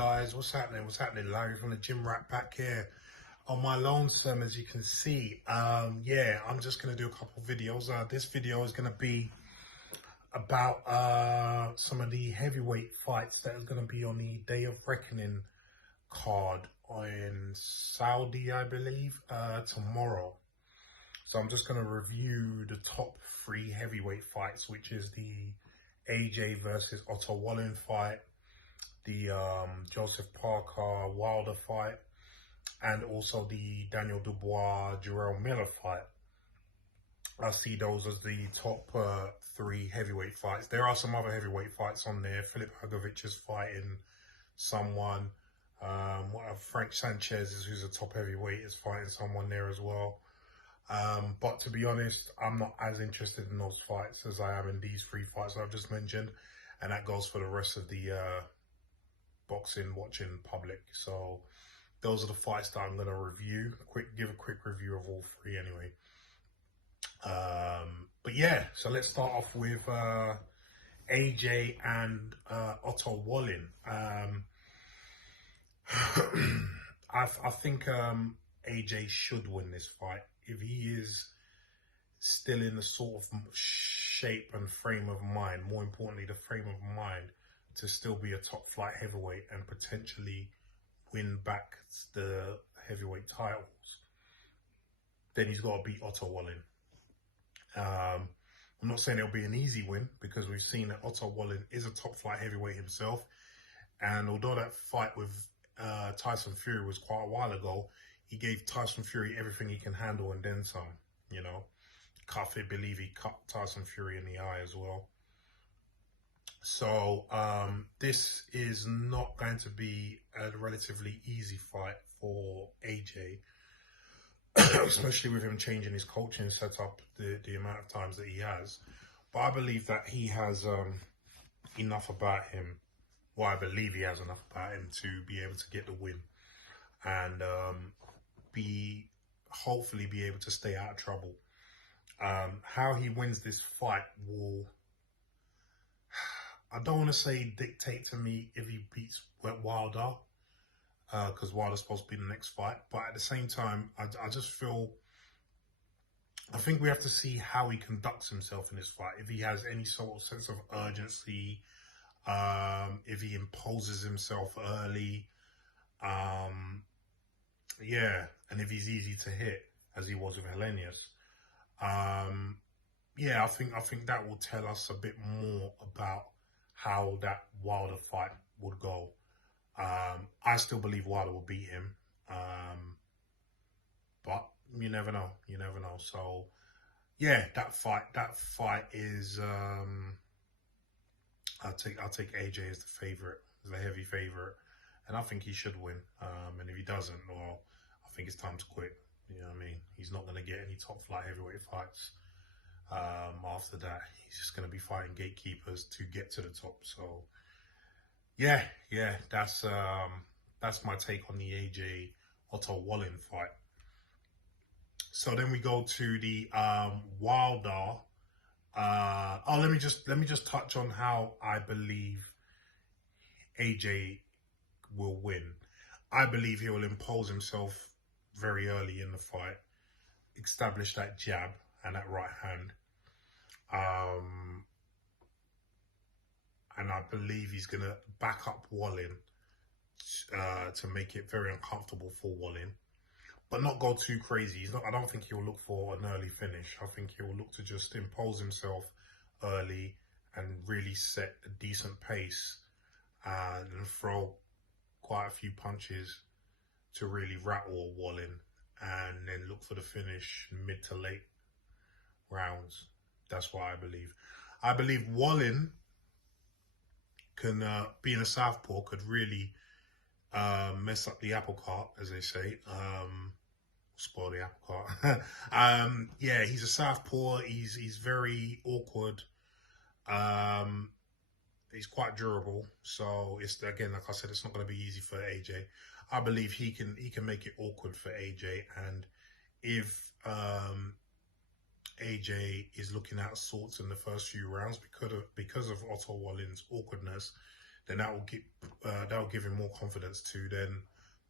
guys, what's happening? What's happening? Larry from the Gym Rat back here on my lonesome, as you can see. Yeah, I'm just gonna do a couple of videos. This video is gonna be about some of the heavyweight fights that is gonna be on the Day of Reckoning card in Saudi, I believe, tomorrow. So I'm just gonna review the top 3 heavyweight fights, which is the AJ versus Otto Wallin fight, the Joseph Parker Wilder fight, and also the Daniel Dubois Jarrell Miller fight. I see those as the top 3 heavyweight fights. There are some other heavyweight fights on there. Filip Hrgović is fighting someone. Frank Sanchez, who's a top heavyweight, is fighting someone there as well. But to be honest, I'm not as interested in those fights as I am in these 3 fights I've just mentioned. And that goes for the rest of the boxing watching public. So those are the fights that I'm going to review. Give a quick review of all 3 anyway. But yeah, so let's start off with AJ and Otto Wallin. I think AJ should win this fight if he is still in the sort of shape and frame of mind, more importantly the frame of mind, to still be a top flight heavyweight and potentially win back the heavyweight titles. Then he's got to beat Otto Wallin. I'm not saying it'll be an easy win, because we've seen that Otto Wallin is a top flight heavyweight himself, and although that fight with Tyson Fury was quite a while ago, he gave Tyson Fury everything he can handle and then some, you know. Can't believe he cut Tyson Fury in the eye as well. So this is not going to be a relatively easy fight for AJ, especially with him changing his coaching setup the amount of times that he has. But I believe that he has enough about him. Well, I believe he has enough about him to be able to get the win and hopefully be able to stay out of trouble. How he wins this fight will, I don't want to say dictate to me if he beats Wilder, because Wilder's supposed to be the next fight. But at the same time, I just feel, I think we have to see how he conducts himself in this fight. If he has any sort of sense of urgency, if he imposes himself early, yeah, and if he's easy to hit, as he was with Helenius. Yeah, I think that will tell us a bit more about how that Wilder fight would go. I still believe Wilder will beat him, but you never know. You never know. So yeah, that fight is. I'll take AJ as the favorite, as the heavy favorite, and I think he should win. And if he doesn't, well, I think it's time to quit. You know what I mean? He's not going to get any top flight heavyweight fights. After that, he's just going to be fighting gatekeepers to get to the top. So yeah, that's my take on the AJ Otto Wallin fight. So then we go to the Wilder. Let me just touch on how I believe AJ will win. I believe he will impose himself very early in the fight, establish that jab and that right hand. And I believe he's going to back up Wallin to make it very uncomfortable for Wallin, but not go too crazy. I don't think he'll look for an early finish. I think he'll look to just impose himself early and really set a decent pace and throw quite a few punches to really rattle Wallin, and then look for the finish mid to late rounds. That's what I believe. I believe Wallin can, being a southpaw, could really mess up the apple cart, as they say. Spoil the apple cart. Yeah, he's a southpaw. He's very awkward. He's quite durable. So it's, again, like I said, it's not going to be easy for AJ. I believe he can make it awkward for AJ, and if AJ is looking out sorts in the first few rounds because of Otto Wallin's awkwardness, then that will give him more confidence to then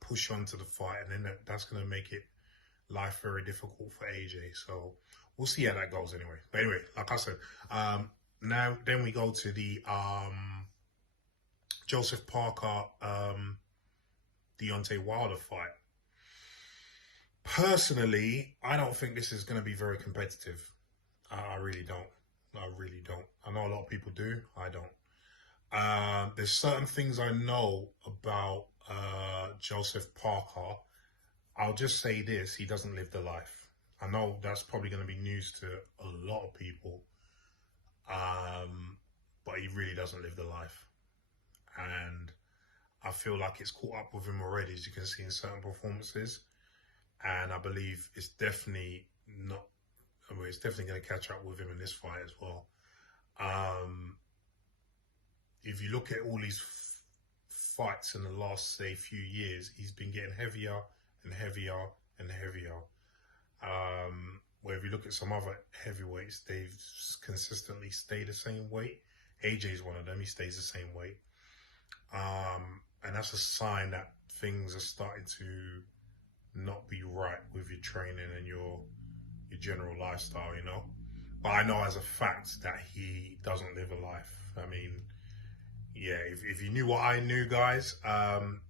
push on to the fight, and then that's going to make it life very difficult for AJ. So we'll see how that goes anyway. But anyway, like I said, now then we go to the Joseph Parker Deontay Wilder fight. Personally, I don't think this is going to be very competitive. I really don't. I really don't. I know a lot of people do. I don't. There's certain things I know about Joseph Parker. I'll just say this: he doesn't live the life. I know that's probably going to be news to a lot of people, but he really doesn't live the life. And I feel like it's caught up with him already, as you can see in certain performances. And I believe it's definitely not, it's definitely going to catch up with him in this fight as well. If you look at all these fights in the last, say, few years, he's been getting heavier and heavier and heavier. Where if you look at some other heavyweights, they've consistently stayed the same weight. AJ's one of them, he stays the same weight. And that's a sign that things are starting to not be right with your training and your general lifestyle, you know. But I know as a fact that he doesn't live a life. I mean, yeah, if you knew what I knew, guys,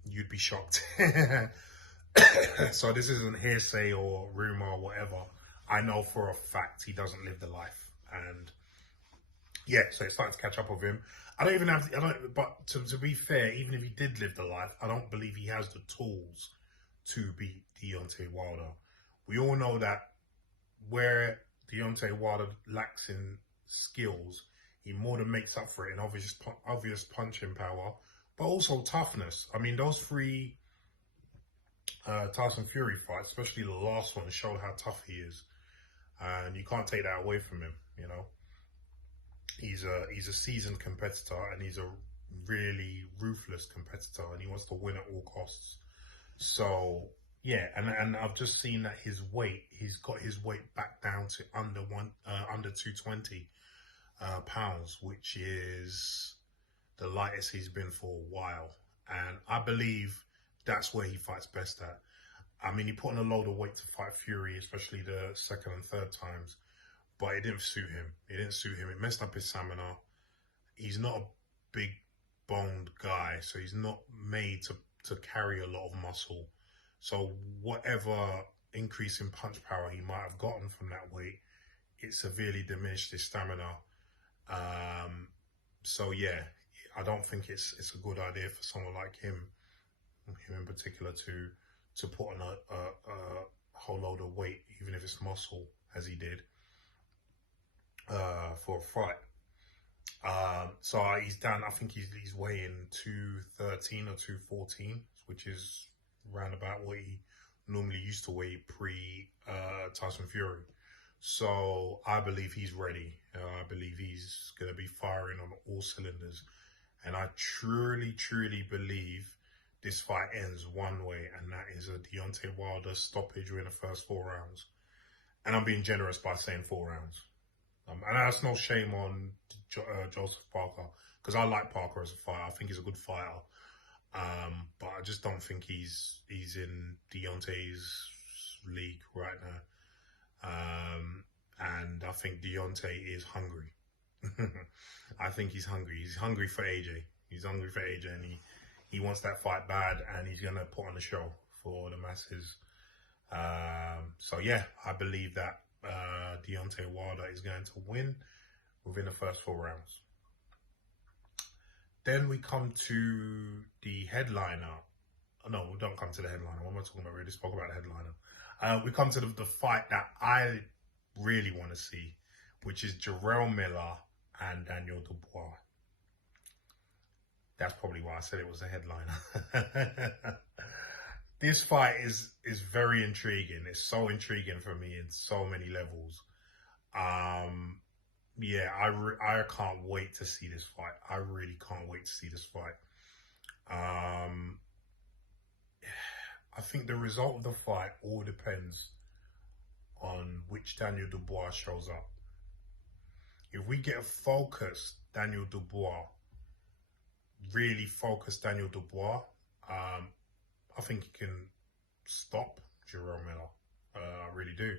you'd be shocked. So this isn't hearsay or rumor or whatever. I know for a fact he doesn't live the life. And yeah, so it's starting to catch up with him. But to be fair, even if he did live the life, I don't believe he has the tools to beat Deontay Wilder. We all know that where Deontay Wilder lacks in skills, he more than makes up for it in obvious punching power, but also toughness. I mean, those three Tyson Fury fights, especially the last one, showed how tough he is. And you can't take that away from him, you know. He's a seasoned competitor, and he's a really ruthless competitor, and he wants to win at all costs. So yeah, and I've just seen that he's got his weight back down to under 220 pounds, which is the lightest he's been for a while. And I believe that's where he fights best at. I mean, he put on a load of weight to fight Fury, especially the second and third times, but it didn't suit him. It messed up his stamina. He's not a big boned guy, so he's not made to carry a lot of muscle. So whatever increase in punch power he might have gotten from that weight, it severely diminished his stamina. So yeah, I don't think it's a good idea for someone like him in particular, to put on a whole load of weight, even if it's muscle, as he did, for a fight. So he's down, I think he's weighing 213 or 214, which is round about what he normally used to weigh pre Tyson Fury. So I believe he's ready. I believe he's going to be firing on all cylinders. And I truly, truly believe this fight ends one way, and that is a Deontay Wilder stoppage within the first 4 rounds. And I'm being generous by saying 4 rounds. And that's no shame on Joseph Parker, because I like Parker as a fighter. I think he's a good fighter. But I just don't think he's in Deontay's league right now. And I think Deontay is hungry. I think he's hungry. He's hungry for AJ. He's hungry for AJ, and he wants that fight bad, and he's going to put on a show for the masses. So yeah, I believe that Deontay Wilder is going to win within the first 4 rounds. Then we come to the headliner. No, we don't come to the headliner. What am I talking about? We already spoke about the headliner. We come to the fight that I really want to see, which is Jarrell Miller and Daniel Dubois. That's probably why I said it was a headliner. This fight is very intriguing. It's so intriguing for me in so many levels. Yeah, I can't wait to see this fight. I really can't wait to see this fight. I think the result of the fight all depends on which Daniel Dubois shows up. If we get a focused Daniel Dubois, really focused Daniel Dubois. I think he can stop Jerome Miller. I really do.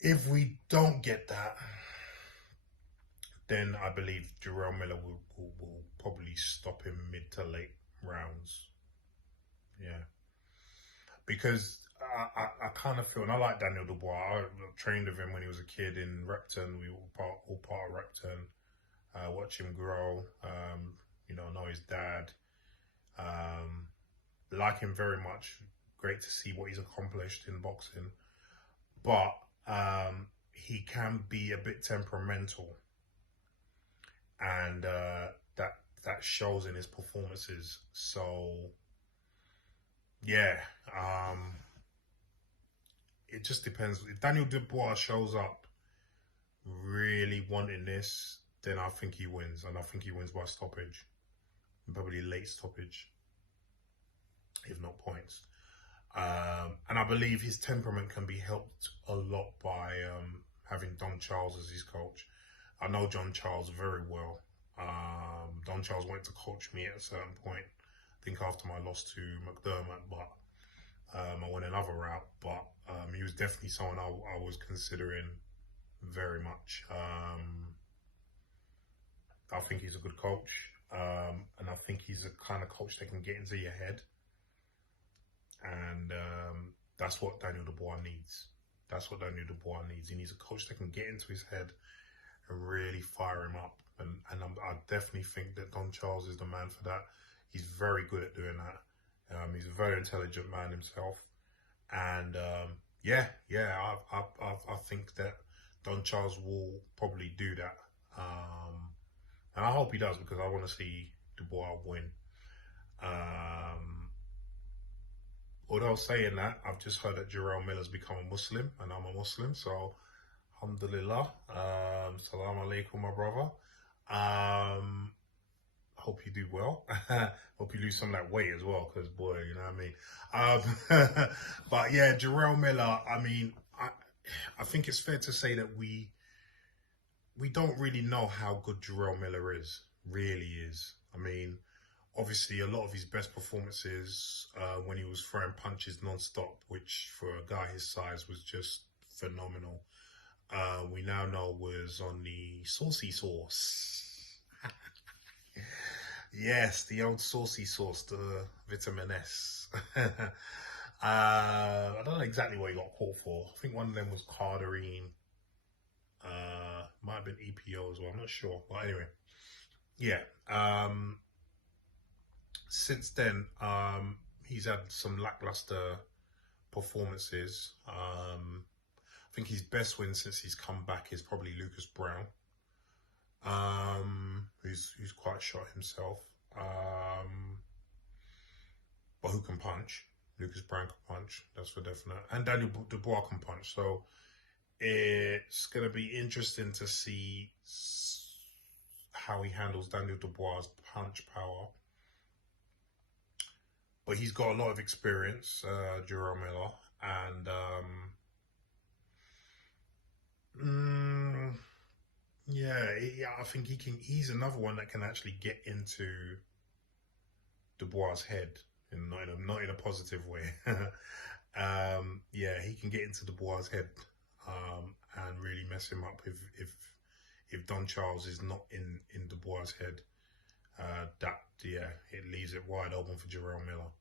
If we don't get that, then I believe Jerome Miller will probably stop him mid to late rounds. Yeah. Because I kind of feel, and I like Daniel Dubois. I trained with him when he was a kid in Repton. We were all part of Repton. Watch him grow. Know his dad. Like him very much. Great to see what he's accomplished in boxing. But he can be a bit temperamental. And that shows in his performances. So, yeah. It just depends. If Daniel Dubois shows up really wanting this, then I think he wins. And I think he wins by stoppage. Probably late stoppage, if not points. And I believe his temperament can be helped a lot by having Don Charles as his coach. I know John Charles very well. Don Charles wanted to coach me at a certain point. I think after my loss to McDermott, but I went another route. But he was definitely someone I was considering very much. I think he's a good coach. And I think he's the kind of coach that can get into your head. And that's what Daniel Dubois needs. That's what Daniel Dubois needs. He needs a coach that can get into his head and really fire him up. And I definitely think that Don Charles is the man for that. He's very good at doing that. He's a very intelligent man himself. And I think that Don Charles will probably do that. And I hope he does, because I want to see Dubois win. Although saying that, I've just heard that Jerome Miller's become a Muslim, and I'm a Muslim, so alhamdulillah. Salam alaikum, my brother. Hope you do well. Hope you lose some of that weight as well, because boy, you know what I mean. But yeah, Jerome Miller. I mean, I think it's fair to say that we don't really know how good Jerome Miller is. Really is. I mean, obviously, a lot of his best performances when he was throwing punches non-stop, which for a guy his size was just phenomenal. We now know was on the saucy sauce. Yes, the old saucy sauce, the vitamin S. I don't know exactly what he got caught for. I think one of them was Cardarine. Might have been EPO as well. I'm not sure. But anyway, yeah. Since then, he's had some lackluster performances. I think his best win since he's come back is probably Lucas Brown, who's quite shot himself, but who can punch. Lucas Brown can punch, that's for definite. And Daniel Dubois can punch. So it's going to be interesting to see how he handles Daniel Dubois' punch power. But he's got a lot of experience, Jerome Miller, and I think he can. He's another one that can actually get into Dubois' head, and not in a positive way. He can get into Dubois' head and really mess him up if Don Charles is not in Dubois' head. It leaves it wide open for Jerome Miller.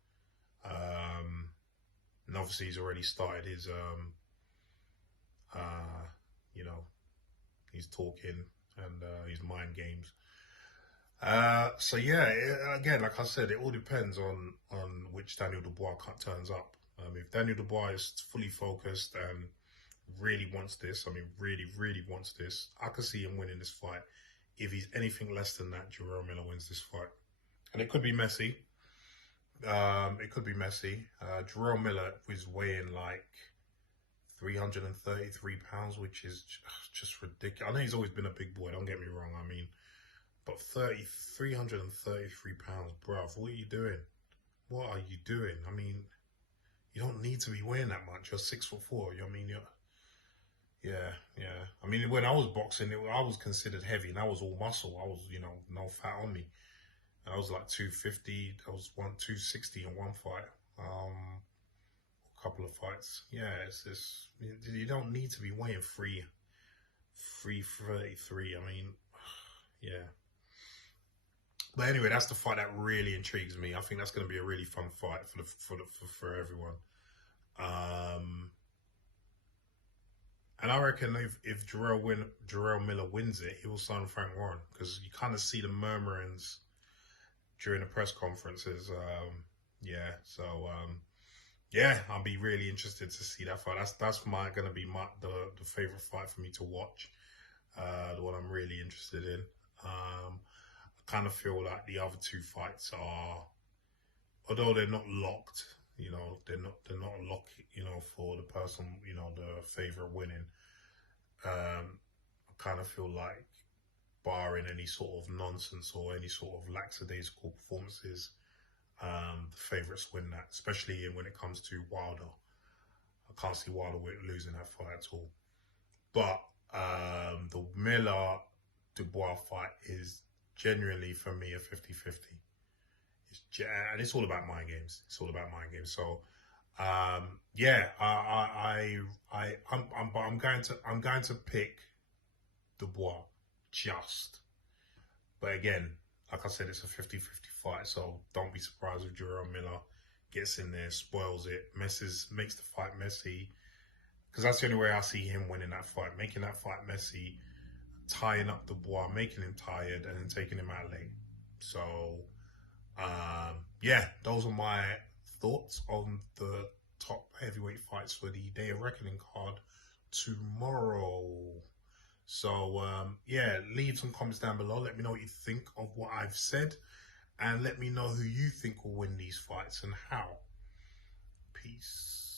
And obviously he's already started his he's talking and his mind games. Again, like I said, it all depends on which Daniel Dubois turns up. If Daniel Dubois is fully focused and really wants this, really wants this, I could see him winning this fight. If he's anything less than that, Jerome Miller wins this fight. And it could be messy. Jerome Miller was weighing like 333 pounds, which is just ridiculous. I know he's always been a big boy, don't get me wrong. But 333 pounds, bruv, what are you doing? What are you doing? You don't need to be weighing that much. You're 6'4". When I was boxing, I was considered heavy, and I was all muscle. I was, no fat on me. That was like 250. That was 260 in one fight. A couple of fights. Yeah, it's just you don't need to be weighing 333. I mean, yeah. But anyway, that's the fight that really intrigues me. I think that's going to be a really fun fight for everyone. And I reckon if Jarrell Miller wins it, he will sign Frank Warren, because you kind of see the murmurings during the press conferences. Yeah, so yeah, I'll be really interested to see that fight. That's gonna be the favorite fight for me to watch. The one I'm really interested in. I kind of feel like the other two fights are, although they're not locked, they're not locked, for the person, the favorite winning. I kind of feel like, barring any sort of nonsense or any sort of lackadaisical performances, the favourites win that, especially when it comes to Wilder. I can't see Wilder losing that fight at all. But the Miller-Dubois fight is genuinely, for me, a 50-50. And it's all about mind games. It's all about mind games. So, yeah, I'm going to pick Dubois, but again, like I said, it's a 50-50 fight. So don't be surprised if Jarrell Miller gets in there, spoils it, makes the fight messy. Because that's the only way I see him winning that fight, making that fight messy, tying up Dubois, making him tired, and then taking him out late. So, yeah, those are my thoughts on the top heavyweight fights for the Day of Reckoning card tomorrow. So, yeah, leave some comments down below. Let me know what you think of what I've said. And let me know who you think will win these fights and how. Peace.